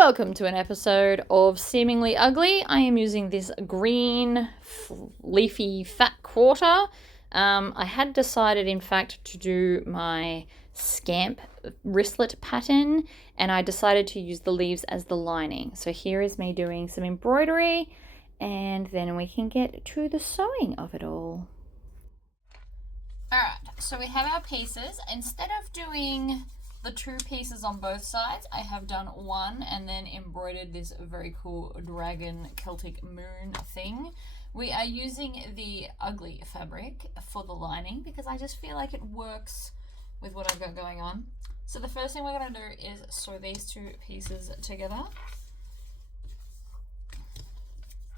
Welcome to an episode of Seemingly Ugly. I am using this green leafy fat quarter. I had decided, in fact, to do my scamp wristlet pattern, and I decided to use the leaves as the lining. So here is me doing some embroidery, and then we can get to the sewing of it all. Alright, so we have our pieces. Instead of doing the two pieces on both sides, I have done one and then embroidered this very cool dragon Celtic moon thing. We are using the ugly fabric for the lining because I just feel like it works with what I've got going on. So the first thing we're going to do is sew these two pieces together.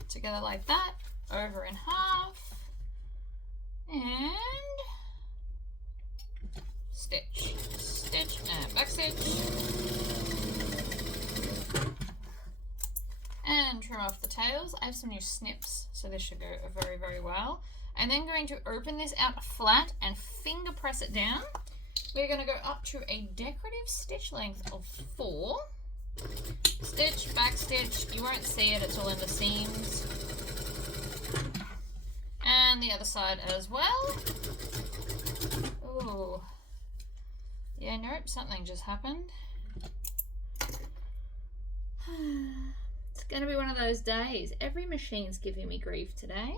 Together like that, over in half, and stitch, stitch, and back stitch, and trim off the tails. I have some new snips, so this should go very, very well. I'm then going to open this out flat and finger press it down. We're going to go up to a decorative stitch length of 4. Stitch, back stitch, you won't see it, it's all in the seams. And the other side as well. Ooh. Yeah, nope, something just happened. It's going to be one of those days. Every machine's giving me grief today.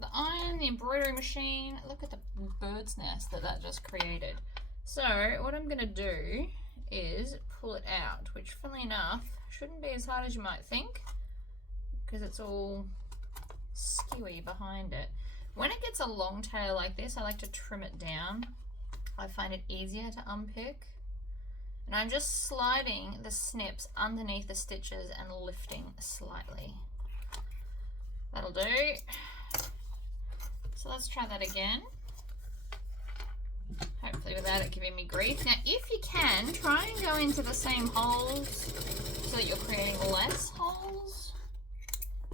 The iron, the embroidery machine. Look at the bird's nest that just created. So what I'm going to do is pull it out, which funnily enough shouldn't be as hard as you might think because it's all skewy behind it. When it gets a long tail like this, I like to trim it down. I find it easier to unpick. And I'm just sliding the snips underneath the stitches and lifting slightly. That'll do. So let's try that again. Hopefully without it giving me grief. Now if you can, try and go into the same holes so that you're creating less holes.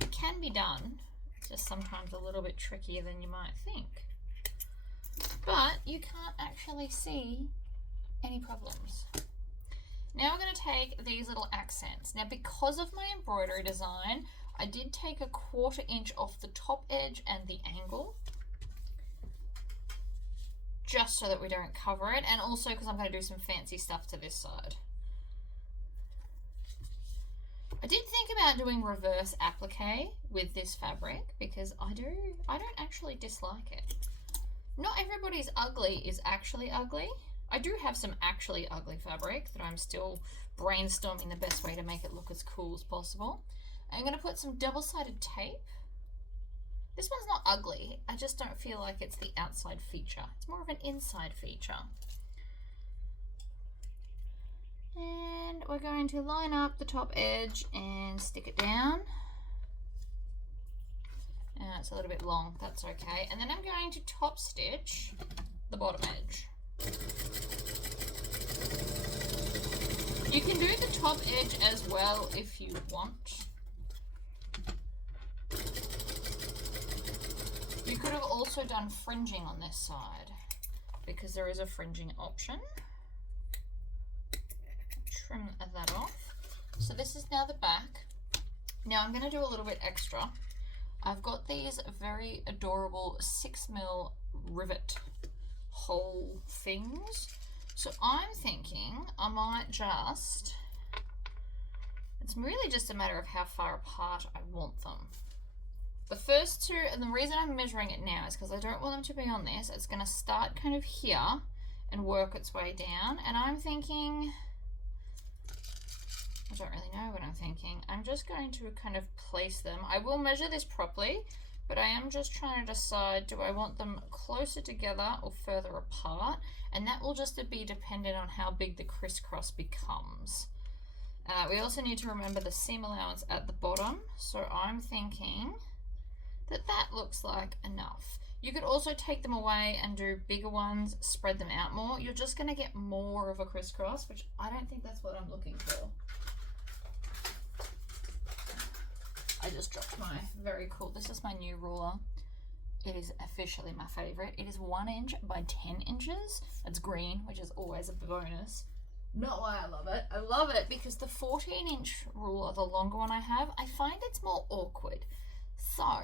It can be done. It's just sometimes a little bit trickier than you might think. But you can't actually see any problems. Now we're going to take these little accents. Now because of my embroidery design, I did take a 1/4 inch off the top edge and the angle, just so that we don't cover it, and also because I'm going to do some fancy stuff to this side. I did think about doing reverse applique with this fabric because I don't actually dislike it. Not everybody's ugly is actually ugly. I do have some actually ugly fabric that I'm still brainstorming the best way to make it look as cool as possible. I'm going to put some double-sided tape. This one's not ugly. I just don't feel like it's the outside feature. It's more of an inside feature. And we're going to line up the top edge and stick it down. It's a little bit long, that's okay. And then I'm going to top stitch the bottom edge. You can do the top edge as well if you want. You could have also done fringing on this side because there is a fringing option. Trim that off. So this is now the back. Now I'm going to do a little bit extra. I've got these very adorable 6mm rivet hole things. So I'm thinking I might just, it's really just a matter of how far apart I want them. The first two, and the reason I'm measuring it now is because I don't want them to be on this. It's going to start kind of here and work its way down. And I'm thinking, I don't really know what I'm thinking. I'm just going to kind of place them. I will measure this properly, but I am just trying to decide, do I want them closer together or further apart? And that will just be dependent on how big the crisscross becomes. We also need to remember the seam allowance at the bottom. So I'm thinking that that looks like enough. You could also take them away and do bigger ones, spread them out more. You're just going to get more of a crisscross, which I don't think that's what I'm looking for. I just dropped my very cool, this is my new ruler. It is officially my favorite. It is 1 inch by 10 inches. It's green, which is always a bonus. Not why I love it. I love it because the 14-inch ruler, the longer one I have, I find it's more awkward. So,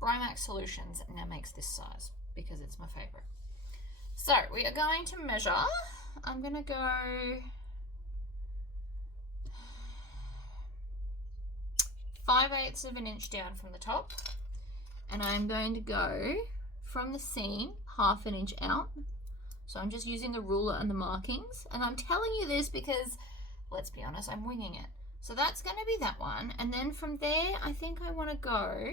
Brimax Solutions now makes this size because it's my favorite. So, we are going to measure. I'm going to go 5/8 of an inch down from the top. And I'm going to go from the seam 1/2 an inch out. So I'm just using the ruler and the markings. And I'm telling you this because, let's be honest, I'm winging it. So that's going to be that one. And then from there, I think I want to go,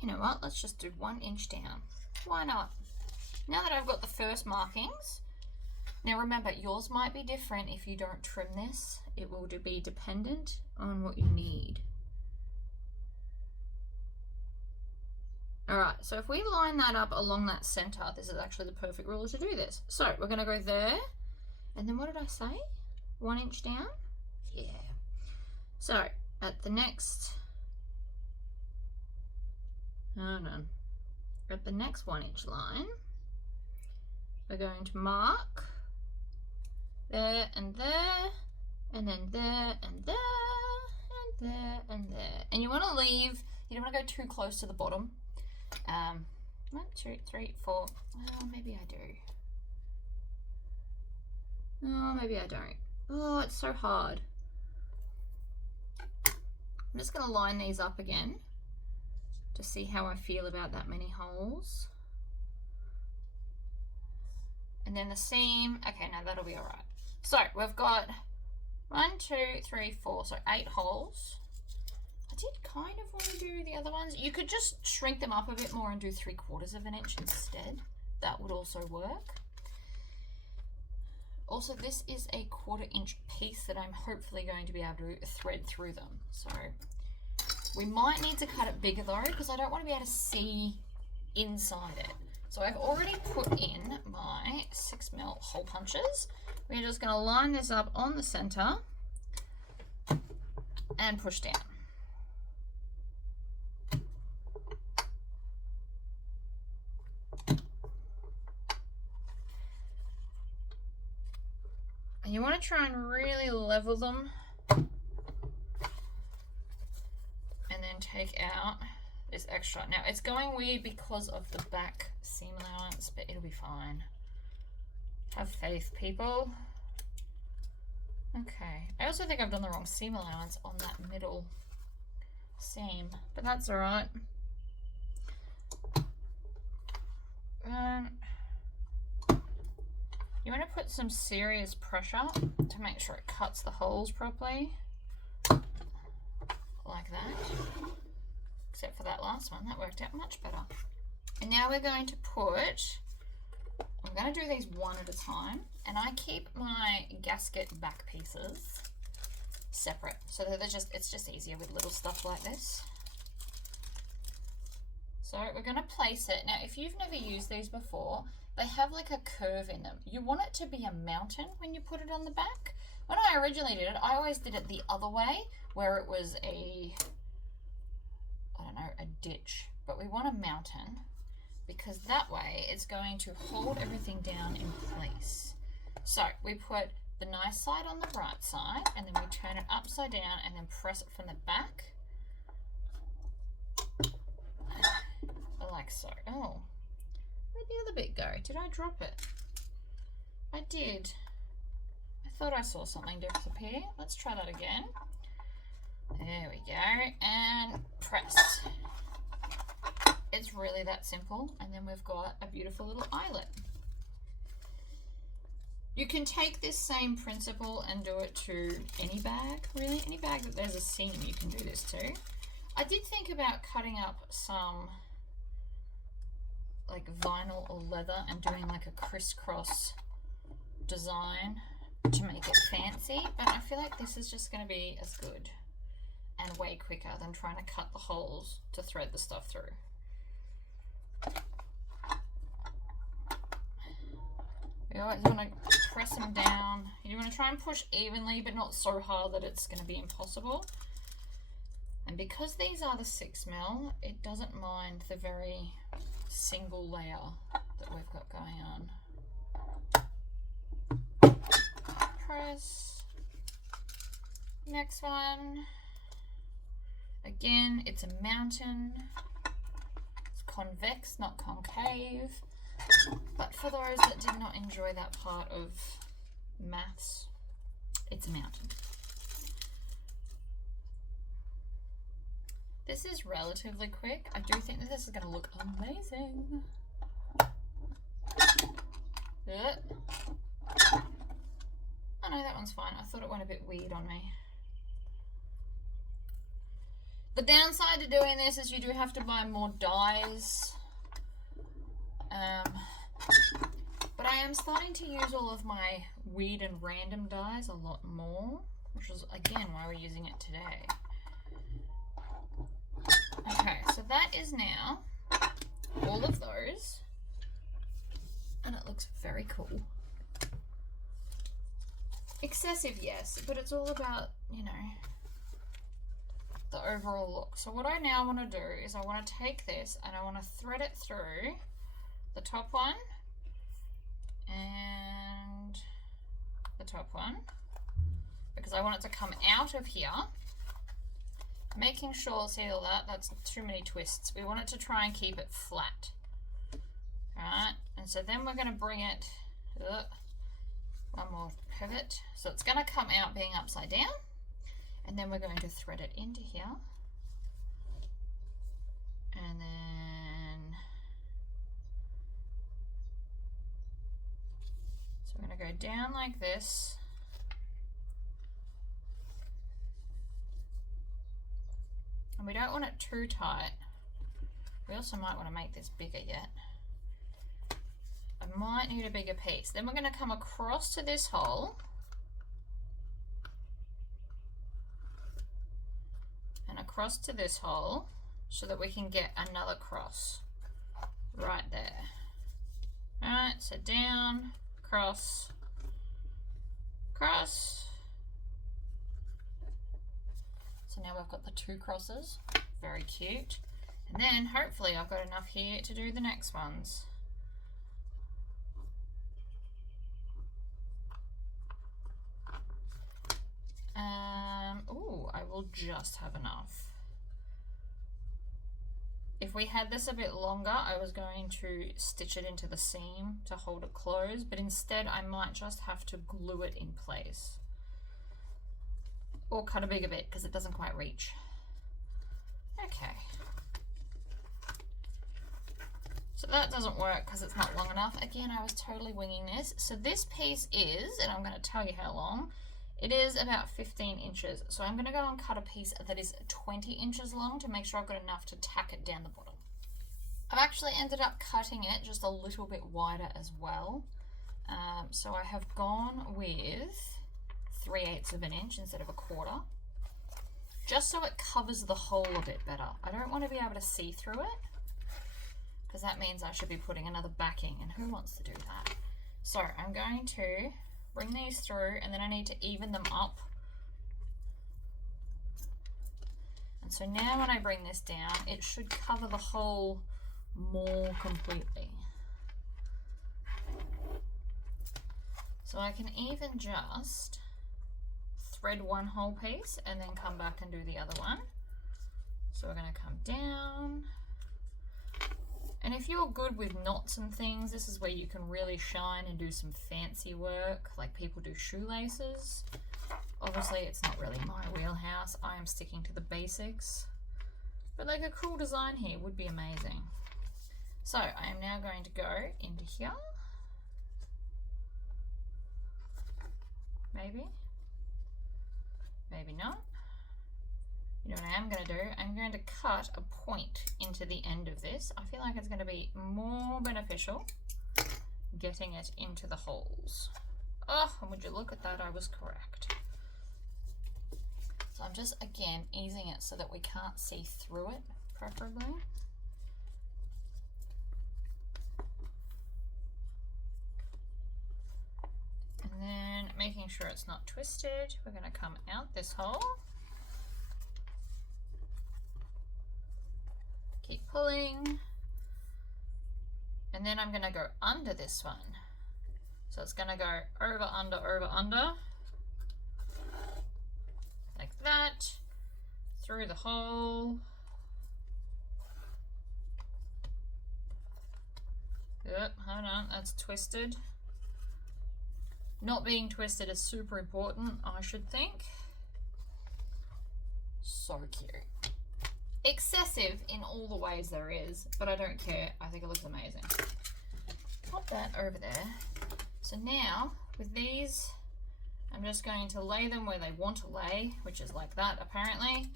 you know what, let's just do 1 inch down. Why not? Now that I've got the first markings, now remember, yours might be different if you don't trim this. It will be dependent on what you need. All right, so if we line that up along that center, this is actually the perfect ruler to do this. So we're gonna go there, and then what did I say? 1 inch down? Yeah. So at the next, at the next 1 inch line, we're going to mark there and there, and then there and there, and there and there. And you wanna leave, you don't wanna go too close to the bottom. 1, 2, 3, 4. Oh, maybe I do. Oh, maybe I don't. Oh, it's so hard. I'm just going to line these up again to see how I feel about that many holes. And then the seam. Okay, now that'll be all right. So we've got 1, 2, 3, 4. So 8 holes. I did kind of want to do the other ones. You could just shrink them up a bit more and do 3/4 of an inch instead. That would also work. Also, this is a 1/4 inch piece that I'm hopefully going to be able to thread through them. So we might need to cut it bigger though, because I don't want to be able to see inside it. So I've already put in my 6mm hole punches. We're just going to line this up on the center and push down. You want to try and really level them and then take out this extra. Now it's going weird because of the back seam allowance, but it'll be fine. Have faith, people. Okay, I also think I've done the wrong seam allowance on that middle seam, but that's all right. You want to put some serious pressure to make sure it cuts the holes properly, like that. Except for that last one, that worked out much better. And now we're going to put, I'm going to do these one at a time, and I keep my gasket back pieces separate so that it's just easier with little stuff like this. So we're going to place it. Now, if you've never used these before, they have like a curve in them. You want it to be a mountain when you put it on the back. When I originally did it, I always did it the other way, where it was a, I don't know, a ditch. But we want a mountain because that way it's going to hold everything down in place. So we put the nice side on the right side, and then we turn it upside down and then press it from the back. Like so. Oh, where'd the other bit go? Did I drop it? I did. I thought I saw something disappear. Let's try that again. There we go. And press. It's really that simple. And then we've got a beautiful little eyelet. You can take this same principle and do it to any bag, really. Any bag that there's a seam, you can do this to. I did think about cutting up some like vinyl or leather and doing like a crisscross design to make it fancy, but I feel like this is just going to be as good and way quicker than trying to cut the holes to thread the stuff through. You always want to press them down. You want to try and push evenly, but not so hard that it's going to be impossible. And because these are the 6mm, it doesn't mind the very single layer that we've got going on. guys. Next one. Again, it's a mountain. It's convex, not concave. But for those that did not enjoy that part of maths, it's a mountain. This is relatively quick. I do think that this is going to look amazing. Oh no, that one's fine. I thought it went a bit weird on me. The downside to doing this is you do have to buy more dyes. But I am starting to use all of my weird and random dyes a lot more, which is again why we're using it today. Okay, so that is now all of those, and it looks very cool. Excessive, yes, but it's all about, you know, the overall look. So what I now want to do is I want to take this and I want to thread it through the top one and the top one, because I want it to come out of here, making sure, see all that, that's too many twists. We want it to try and keep it flat. Alright, and so then we're going to bring it, one more pivot, so it's going to come out being upside down, and then we're going to thread it into here, and then, so we're going to go down like this, and we don't want it too tight. We also might want to make this bigger yet. I might need a bigger piece. Then we're going to come across to this hole and across to this hole so that we can get another cross right there. Alright, so down, cross, cross. So now we've got the two crosses. Very cute. And then hopefully I've got enough here to do the next ones. Oh, I will just have enough. If we had this a bit longer, I was going to stitch it into the seam to hold it closed, but instead I might just have to glue it in place. Or cut a bigger bit because it doesn't quite reach. Okay. So that doesn't work because it's not long enough. Again, I was totally winging this. So this piece is, and I'm going to tell you how long, it is about 15 inches. So I'm going to go and cut a piece that is 20 inches long to make sure I've got enough to tack it down the bottom. I've actually ended up cutting it just a little bit wider as well. So I have gone with 3/8 of an inch instead of a quarter, just so it covers the hole a bit better. I don't want to be able to see through it, because that means I should be putting another backing, and who wants to do that? So I'm going to bring these through, and then I need to even them up. And so now when I bring this down, it should cover the hole more completely. So I can even just thread one whole piece and then come back and do the other one. So we're going to come down. And if you're good with knots and things, this is where you can really shine and do some fancy work, like people do shoelaces. Obviously, it's not really my wheelhouse. I am sticking to the basics. But like a cool design here would be amazing. So I am now going to go into here. Maybe. Maybe not. You know what I am going to do? I'm going to cut a point into the end of this. I feel like it's going to be more beneficial getting it into the holes. Oh, and would you look at that, I was correct. So I'm just, again, easing it so that we can't see through it, preferably. And then making sure it's not twisted, we're going to come out this hole. Keep pulling, and then I'm going to go under this one. So it's going to go over, under, like that, through the hole. Yep, hold on, that's twisted. Not being twisted is super important, I should think. So cute. Excessive in all the ways there is, but I don't care. I think it looks amazing. Pop that over there. So now, with these, I'm just going to lay them where they want to lay, which is like that, apparently.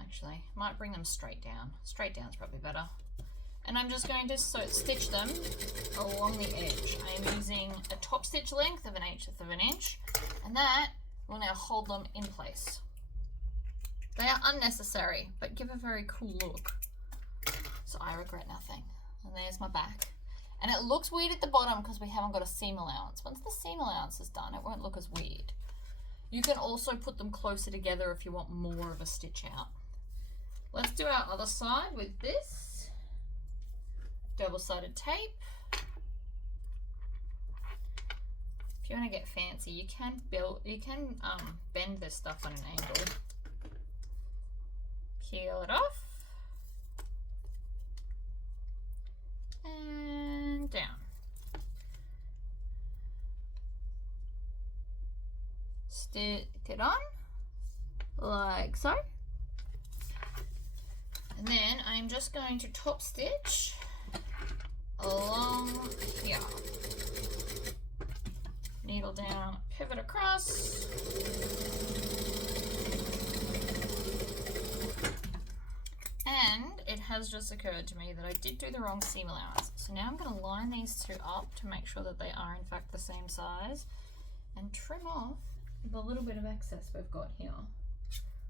Actually, might bring them straight down. Straight down is probably better. And I'm just going to stitch them along the edge. I am using a top stitch length of 1/8 of an inch, and that will now hold them in place. They are unnecessary, but give a very cool look. So I regret nothing. And there's my back. And it looks weird at the bottom because we haven't got a seam allowance. Once the seam allowance is done, it won't look as weird. You can also put them closer together if you want more of a stitch out. Let's do our other side with this double-sided tape. If you want to get fancy, you can bend this stuff on an angle. Peel it off and down. Stick it on like so. And then I'm just going to top stitch along here. Needle down, pivot across. And it has just occurred to me that I did do the wrong seam allowance. So now I'm going to line these two up to make sure that they are in fact the same size and trim off the little bit of excess we've got here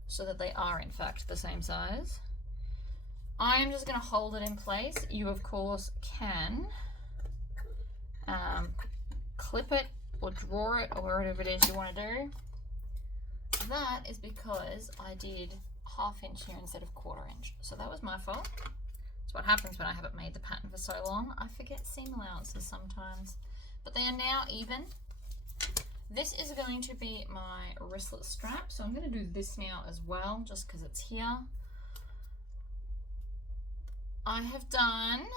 so that they are in fact the same size. I am just going to hold it in place. You of course can clip it or draw it or whatever it is you want to do. That is because I did 1/2 inch here instead of 1/4 inch. So that was my fault. It's what happens when I haven't made the pattern for so long. I forget seam allowances sometimes. But they are now even. This is going to be my wristlet strap. So I'm going to do this now as well, just because it's here. I have done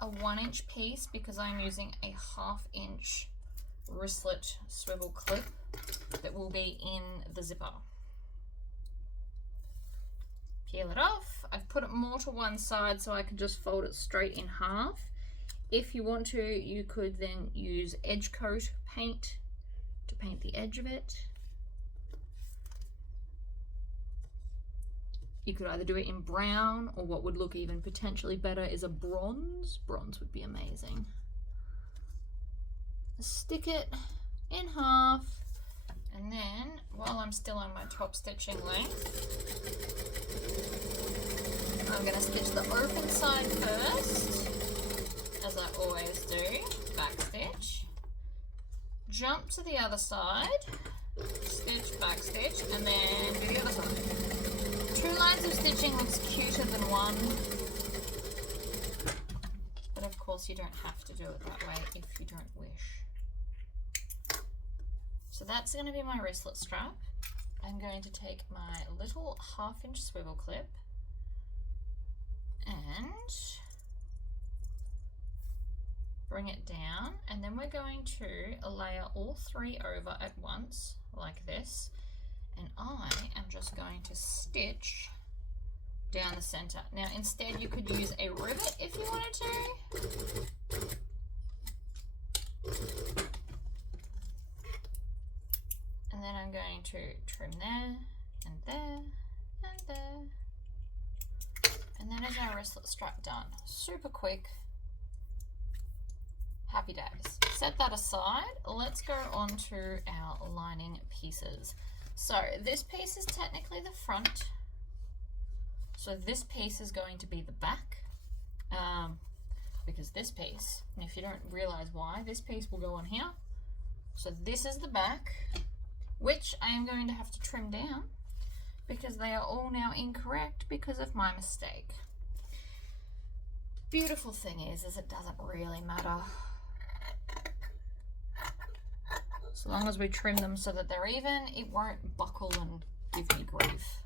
a 1-inch piece because I'm using a 1/2 inch wristlet swivel clip that will be in the zipper. Peel it off. I've put it more to one side so I can just fold it straight in half. If you want to, you could then use edge coat paint to paint the edge of it. You could either do it in brown, or what would look even potentially better is a bronze. Bronze would be amazing. Stick it in half, and then while I'm still on my top stitching length, I'm going to stitch the open side first, as I always do, back stitch, jump to the other side, stitch, back stitch, and then do the other side. 2 lines of stitching looks cuter than one, but of course you don't have to do it that way if you don't wish. So that's going to be my wristlet strap. I'm going to take my little 1/2 inch swivel clip and bring it down, and then we're going to layer all 3 over at once like this, and I am just going to stitch down the center. Now instead you could use a rivet if you wanted to. And then I'm going to trim there and there and there. And that is our wristlet strap done. Super quick. Happy days. Set that aside. Let's go on to our lining pieces. So this piece is technically the front. So this piece is going to be the back. Because this piece, and if you don't realize why, this piece will go on here. So this is the back, which I am going to have to trim down because they are all now incorrect because of my mistake. Beautiful thing is it doesn't really matter. So long as we trim them so that they're even, it won't buckle and give me grief.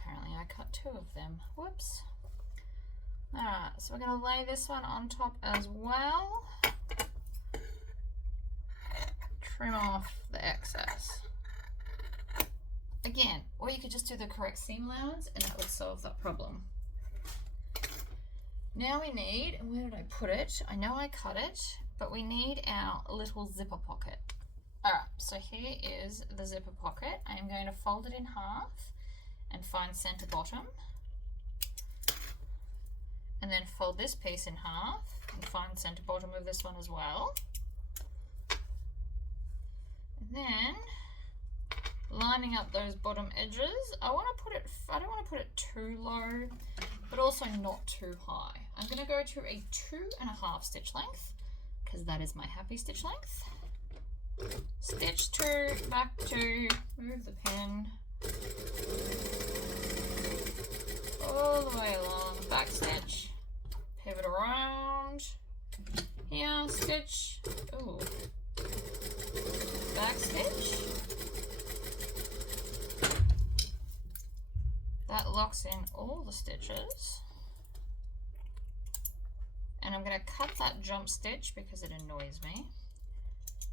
Apparently I cut 2 of them. Whoops. Alright, so we're going to lay this one on top as well. Trim off the excess. Again, or you could just do the correct seam allowance and that would solve that problem. Now we need, where did I put it? I know I cut it, but we need our little zipper pocket. Alright, so here is the zipper pocket. I am going to fold it in half and find center bottom. And then fold this piece in half and find center bottom of this one as well. And then lining up those bottom edges, I don't want to put it too low, but also not too high. I'm going to go to a 2.5 stitch length because that is my happy stitch length. Stitch 2, back 2, move the pin all the way along, back stitch, pivot around, here, stitch, ooh, back stitch. That locks in all the stitches. And I'm going to cut that jump stitch because it annoys me.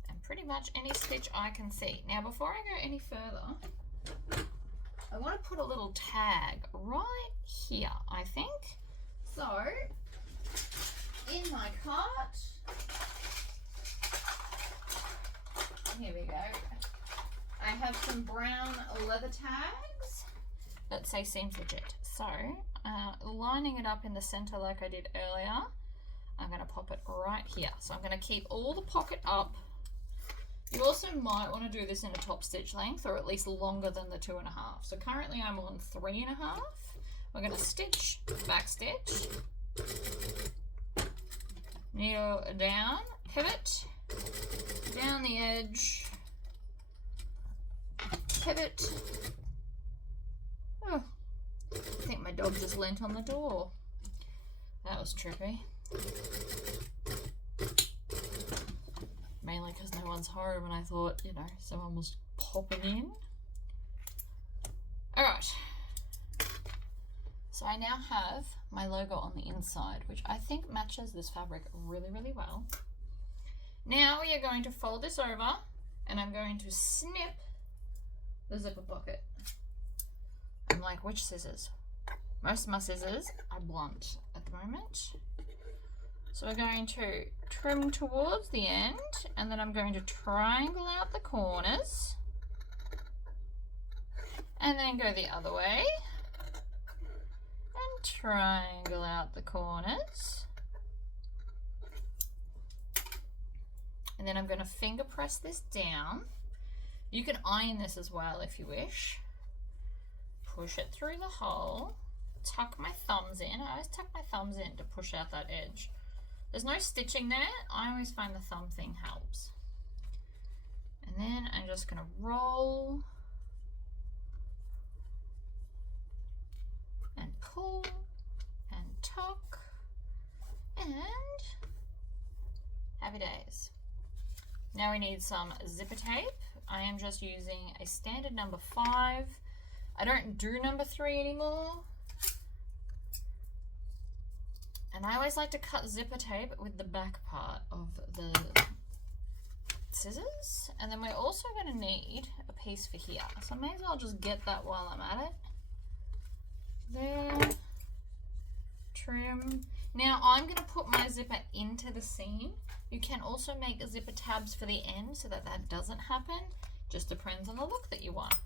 And pretty much any stitch I can see. Now before I go any further, I want to put a little tag right here, I think. So, in my cart, here we go. I have some brown leather tags that say seems legit. So, lining it up in the center like I did earlier, I'm going to pop it right here. So I'm going to keep all the pocket up. You also might want to do this in a top stitch length or at least longer than the 2.5. So currently I'm on 3.5. We're going to stitch, back stitch, needle down, pivot, down the edge, pivot. Oh, I think my dog just leant on the door. That was trippy. Mainly because no one's home and I thought, you know, someone was popping in. Alright. So I now have my logo on the inside, which I think matches this fabric really, really well. Now we are going to fold this over and I'm going to snip the zipper pocket. I'm like, which scissors? Most of my scissors are blunt at the moment. So we're going to trim towards the end and then I'm going to triangle out the corners and then go the other way and triangle out the corners. And then I'm going to finger press this down. You can iron this as well if you wish. Push it through the hole, tuck my thumbs in. I always tuck my thumbs in to push out that edge. There's no stitching there. I always find the thumb thing helps. And then I'm just going to roll and pull and tuck and happy days. Now we need some zipper tape. I am just using a standard number 5. I don't do number 3 anymore. And I always like to cut zipper tape with the back part of the scissors. And then we're also going to need a piece for here. So I may as well just get that while I'm at it. There. Trim. Now I'm going to put my zipper into the seam. You can also make zipper tabs for the end so that that doesn't happen. Just depends on the look that you want.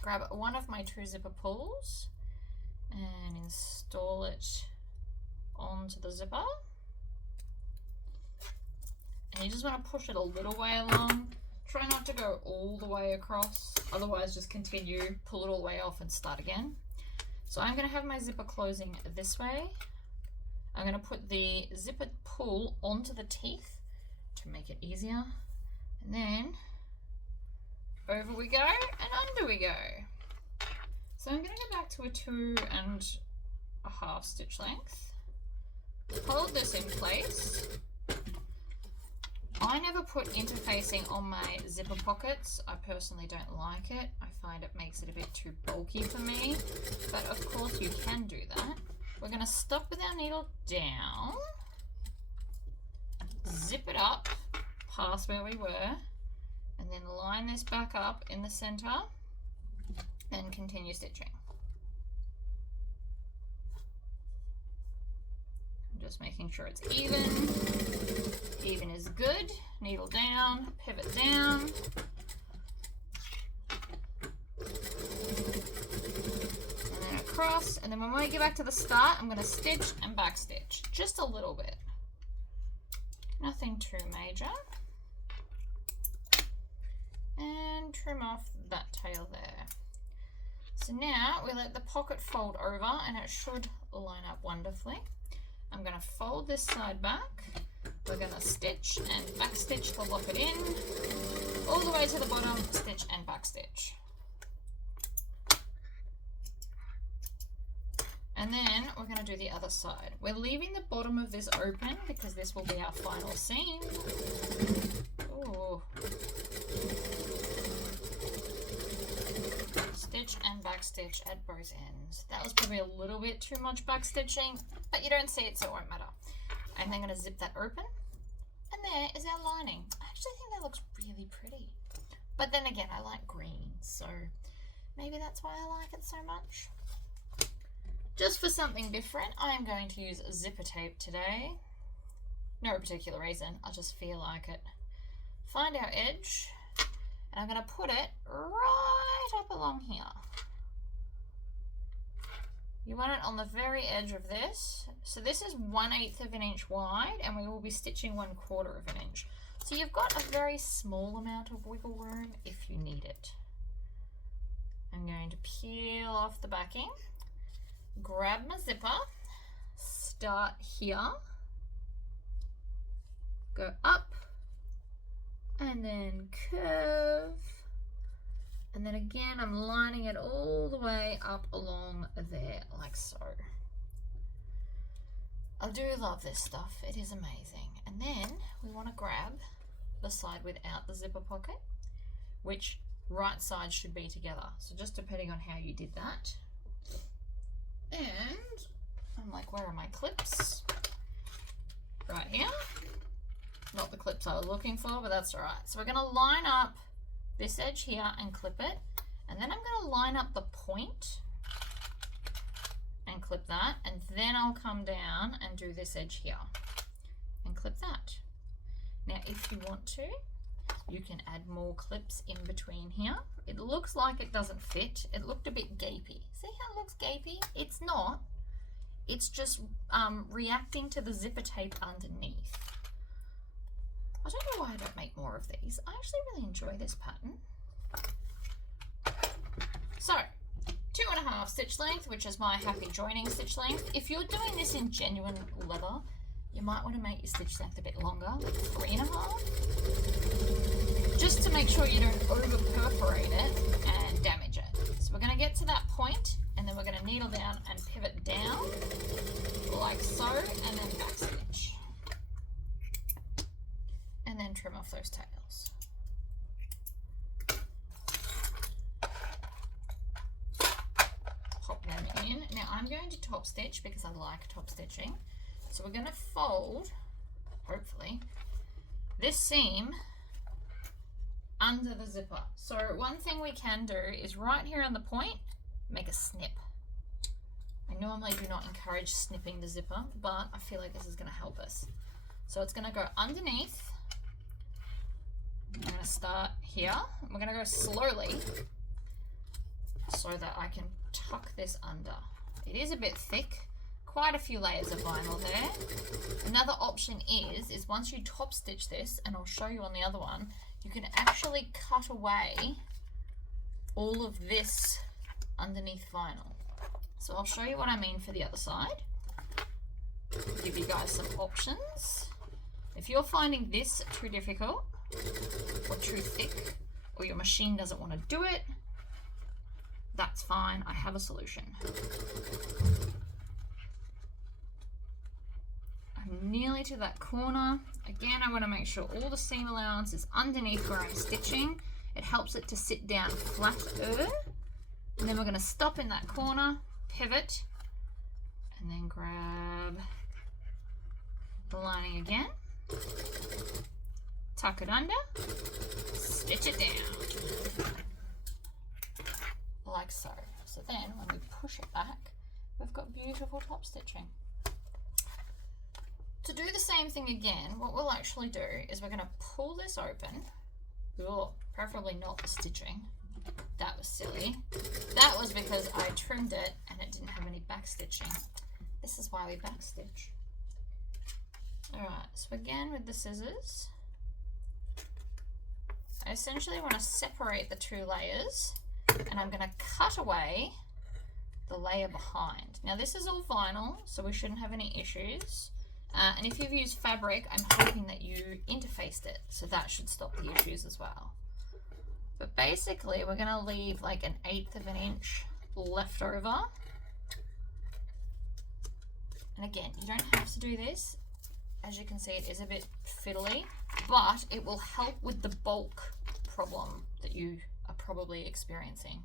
Grab one of my 2 zipper pulls and install it onto the zipper. And you just want to push it a little way along. Try not to go all the way across, otherwise just continue, pull it all the way off and start again. So I'm going to have my zipper closing this way. I'm going to put the zipper pull onto the teeth to make it easier. And then over we go and under we go. So I'm going to go back to a 2.5 stitch length. Hold this in place. I never put interfacing on my zipper pockets. I personally don't like it. I find it makes it a bit too bulky for me, but of course you can do that. We're going to stop with our needle down, zip it up past where we were, and then line this back up in the center and continue stitching. Just making sure it's even. Even is good. Needle down, pivot down. And then across. And then when we get back to the start, I'm going to stitch and back stitch. Just a little bit. Nothing too major. And trim off that tail there. So now we let the pocket fold over and it should line up wonderfully. I'm going to fold this side back. We're going to stitch and back stitch to lock it in. All the way to the bottom, stitch and back stitch. And then we're going to do the other side. We're leaving the bottom of this open because this will be our final seam. Ooh. Stitch and back stitch at both ends. That was probably a little bit too much back stitching, but you don't see it, so it won't matter. I'm then going to zip that open, and there is our lining. I actually think that looks really pretty. But then again, I like green, so maybe that's why I like it so much. Just for something different, I am going to use zipper tape today. No particular reason, I just feel like it. Find our edge, and I'm going to put it right up along here. You want it on the very edge of this. So this is 1/8 of an inch wide, and we will be stitching 1/4 of an inch. So you've got a very small amount of wiggle room if you need it. I'm going to peel off the backing, grab my zipper, start here, go up, and then curve. And then again, I'm lining it all the way up along there, like so. I do love this stuff. It is amazing. And then we want to grab the side without the zipper pocket, which right sides should be together. So just depending on how you did that. And I'm like, where are my clips? Right here. Not the clips I was looking for, but that's all right. So we're going to line up this edge here and clip it, and then I'm going to line up the point and clip that, and then I'll come down and do this edge here and clip that. Now if you want to, you can add more clips in between here. It looks like it doesn't fit. It looked a bit gapey. See how it looks gapey? It's not. It's just reacting to the zipper tape underneath. I don't know why I don't make more of these. I actually really enjoy this pattern. So, 2.5 stitch length, which is my happy joining stitch length. If you're doing this in genuine leather, you might want to make your stitch length a bit longer, like 3.5. Just to make sure you don't over perforate it and damage it. So we're going to get to that point, and then we're going to needle down and pivot down, like so, and then back stitch. And then trim off those tails. Pop them in. Now I'm going to top stitch because I like top stitching. So we're going to fold, hopefully, this seam under the zipper. So one thing we can do is right here on the point, make a snip. I normally do not encourage snipping the zipper, but I feel like this is going to help us. So it's going to go underneath. I'm going to start here. We're going to go slowly so that I can tuck this under. It is a bit thick, quite a few layers of vinyl there. Another option is once you top stitch this, and I'll show you on the other one, you can actually cut away all of this underneath vinyl. So I'll show you what I mean for the other side. Give you guys some options. If you're finding this too difficult, or too thick, or your machine doesn't want to do it, that's fine. I have a solution. I'm I'm nearly to that corner. Again, I want to make sure all the seam allowance is underneath where I'm stitching. It helps it to sit down flatter. And then we're going to stop in that corner, pivot, and then grab the lining again. Tuck it under, stitch it down. Like so. So then when we push it back, we've got beautiful top stitching. To do the same thing again, what we'll actually do is we're going to pull this open. Oh, preferably not the stitching. That was silly. That was because I trimmed it and it didn't have any back stitching. This is why we back stitch. Alright, so again with the scissors, I essentially want to separate the two layers, and I'm going to cut away the layer behind. Now this is all vinyl, so we shouldn't have any issues. And if you've used fabric, I'm hoping that you interfaced it, so that should stop the issues as well. But basically, we're going to leave like 1/8 of an inch left over. And again, you don't have to do this. As you can see, it is a bit fiddly, but it will help with the bulk problem that you are probably experiencing,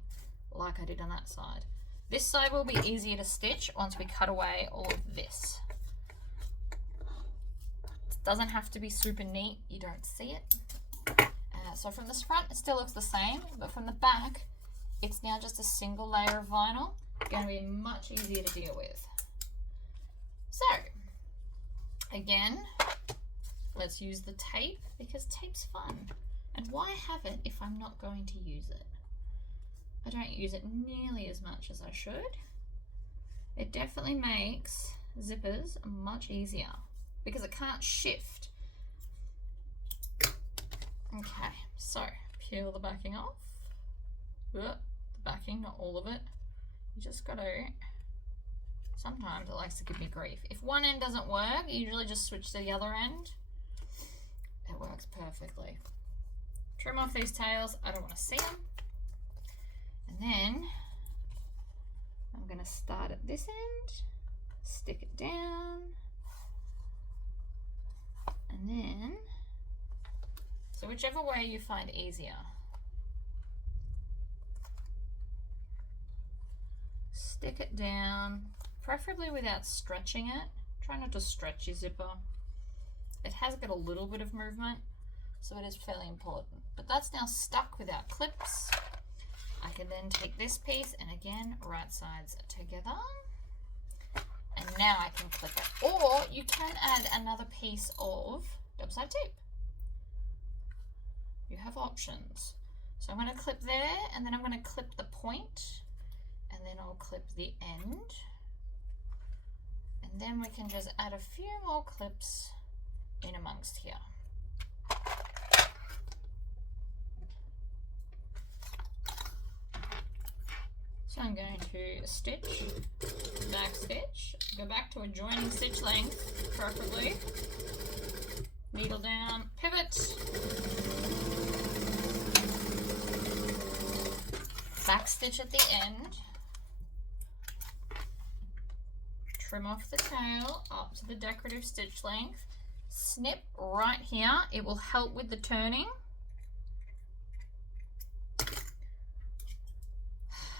like I did on that side. This side will be easier to stitch once we cut away all of this. It doesn't have to be super neat, you don't see it. So from this front, it still looks the same, but from the back, it's now just a single layer of vinyl. It's going to be much easier to deal with. So, again, let's use the tape because tape's fun. And why have it if I'm not going to use it? I don't use it nearly as much as I should. It definitely makes zippers much easier because it can't shift. Okay, so peel the backing off. The backing, not all of it. You just got to... Sometimes it likes to give me grief. If one end doesn't work, you usually just switch to the other end. It works perfectly. Trim off these tails. I don't want to see them. And then I'm going to start at this end, stick it down, and then, so whichever way you find easier. Stick it down, preferably without stretching it. Try not to stretch your zipper. It has got a little bit of movement, so it is fairly important. But that's now stuck without clips. I can then take this piece and again, right sides together. And now I can clip it. Or you can add another piece of double-sided tape. You have options. So I'm going to clip there, and then I'm going to clip the point, and then I'll clip the end. And then we can just add a few more clips in amongst here. So I'm going to stitch, back stitch, go back to a joining stitch length, preferably. Needle down, pivot, back stitch at the end, trim off the tail up to the decorative stitch length, snip right here, it will help with the turning.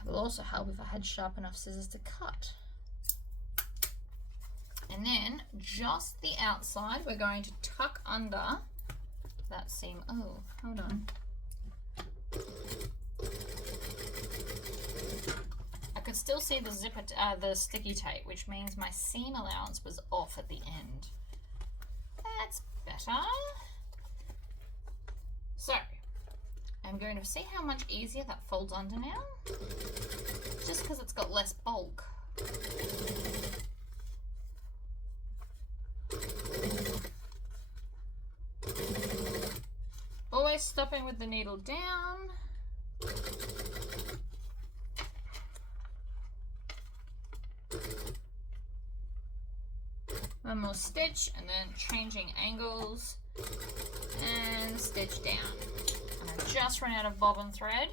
It will also help if I had sharp enough scissors to cut. And then just the outside, we're going to tuck under that seam. Oh, hold on. I could still see the zipper, the sticky tape, which means my seam allowance was off at the end. That's better. So, I'm going to see how much easier that folds under now, just because it's got less bulk. Always stopping with the needle down. One more stitch and then changing angles and stitch down. And I just ran out of bobbin thread,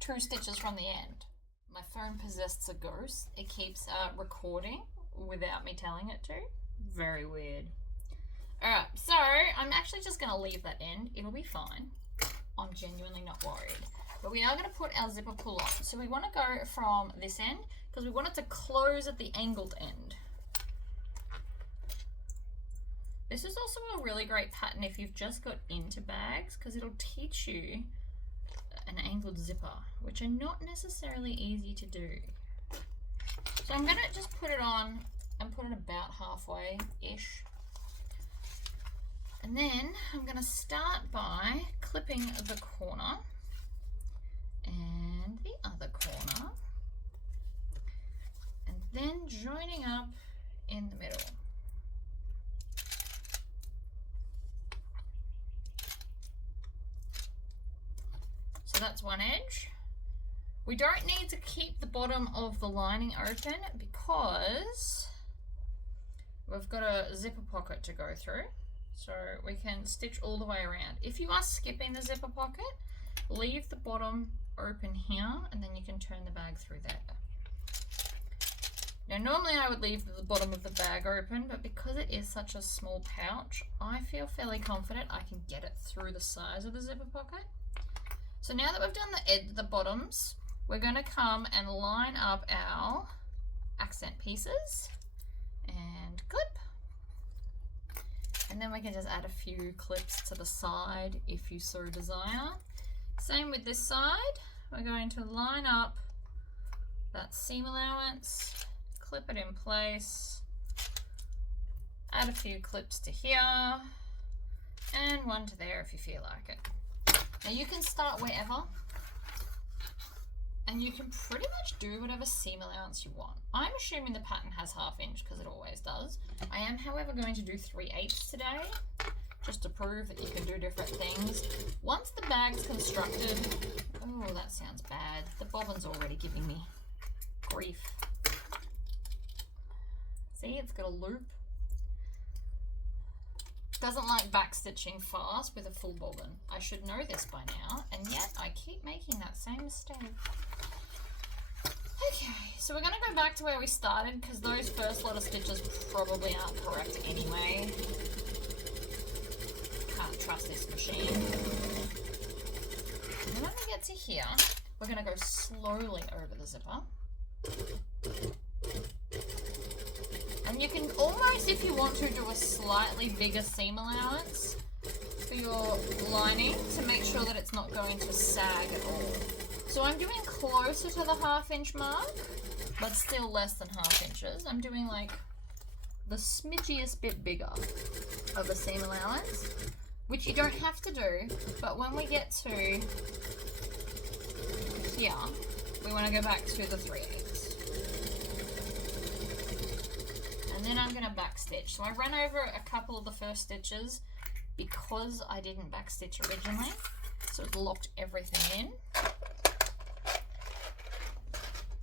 2 stitches from the end. My phone possessed a ghost. It keeps recording without me telling it to. Very weird. Alright, so I'm actually just going to leave that end. It'll be fine. I'm genuinely not worried. But we are going to put our zipper pull on. So we want to go from this end because we want it to close at the angled end. This is also a really great pattern if you've just got into bags because it'll teach you an angled zipper, which are not necessarily easy to do. So I'm going to just put it on and put it about halfway-ish. And then I'm going to start by clipping the corner and the other corner and then joining up in the middle. So that's one edge. We don't need to keep the bottom of the lining open because we've got a zipper pocket to go through. So we can stitch all the way around. If you are skipping the zipper pocket, leave the bottom open here and then you can turn the bag through there. Now normally I would leave the bottom of the bag open, but because it is such a small pouch, I feel fairly confident I can get it through the size of the zipper pocket. So now that we've done the bottoms, we're going to come and line up our accent pieces and clip. And then we can just add a few clips to the side if you so desire. Same with this side. We're going to line up that seam allowance, clip it in place, add a few clips to here, and one to there if you feel like it. Now you can start wherever, and you can pretty much do whatever seam allowance you want. I'm assuming the pattern has 1/2 inch because it always does. I am, however, going to do 3/8 today, just to prove that you can do different things. Once the bag's constructed, oh, that sounds bad. The bobbin's already giving me grief. See, it's got a loop. Doesn't like back stitching fast with a full bobbin. I should know this by now, and yet I keep making that same mistake. Okay, so we're going to go back to where we started because those first lot of stitches probably aren't correct anyway. Can't trust this machine. And then when we get to here, we're going to go slowly over the zipper. And you can almost, if you want to, do a slightly bigger seam allowance for your lining to make sure that it's not going to sag at all. So I'm doing closer to the 1/2 inch mark, but still less than 1/2 inches. I'm doing like the smidgiest bit bigger of a seam allowance, which you don't have to do, but when we get to here, we want to go back to the 3/8. And then I'm going to back stitch. So I ran over a couple of the first stitches because I didn't back stitch originally, so it locked everything in.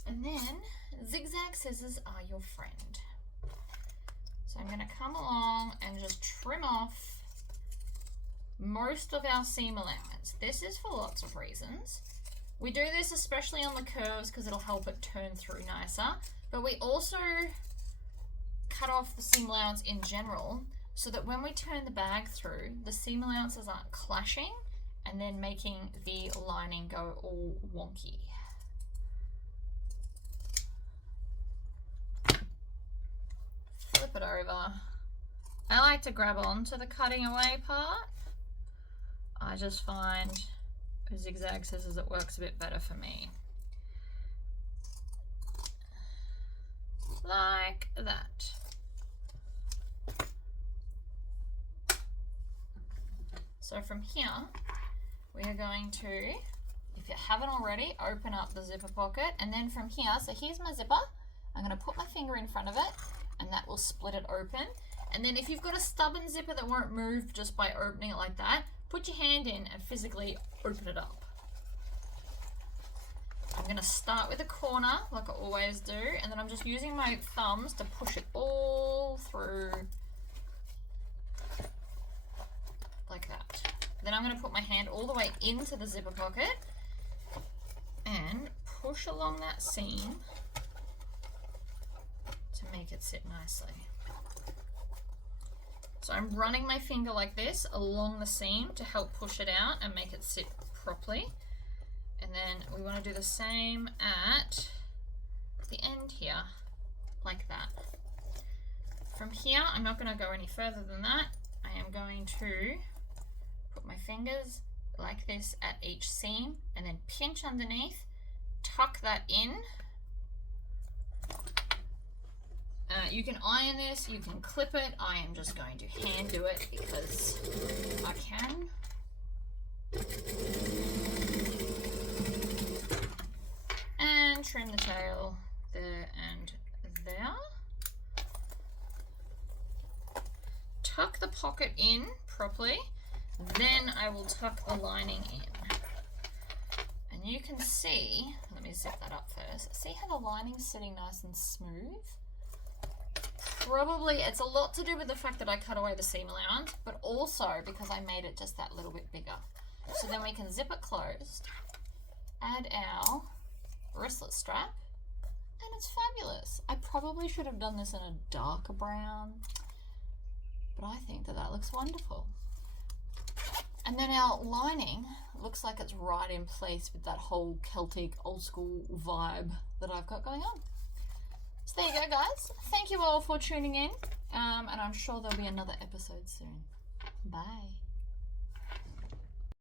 And then zigzag scissors are your friend. So I'm going to come along and just trim off most of our seam allowance. This is for lots of reasons. We do this especially on the curves because it'll help it turn through nicer, but we also cut off the seam allowance in general so that when we turn the bag through, the seam allowances aren't clashing and then making the lining go all wonky. Flip it over. I like to grab onto the cutting away part. I just find with zigzag scissors it works a bit better for me. Like that. So from here, we are going to, if you haven't already, open up the zipper pocket, and then from here, so here's my zipper, I'm going to put my finger in front of it, and that will split it open. And then if you've got a stubborn zipper that won't move just by opening it like that, put your hand in and physically open it up. I'm going to start with a corner, like I always do, and then I'm just using my thumbs to push it all through, like that. Then I'm going to put my hand all the way into the zipper pocket and push along that seam to make it sit nicely. So I'm running my finger like this along the seam to help push it out and make it sit properly. And then we want to do the same at the end here, like that. From here, I'm not going to go any further than that. I am going to put my fingers like this at each seam and then pinch underneath, tuck that in. You can iron this, you can clip it. I am just going to hand do it because I can. And trim the tail there and there. Tuck the pocket in properly, then I will tuck the lining in. And you can see, let me zip that up first, see how the lining's sitting nice and smooth? Probably, it's a lot to do with the fact that I cut away the seam allowance, but also because I made it just that little bit bigger. So then we can zip it closed, add our wristlet strap, and it's fabulous. I probably should have done this in a darker brown, but I think that that looks wonderful. And then our lining looks like it's right in place with that whole Celtic old school vibe that I've got going on. So there you go, guys. Thank you all for tuning in, and I'm sure there'll be another episode soon. Bye.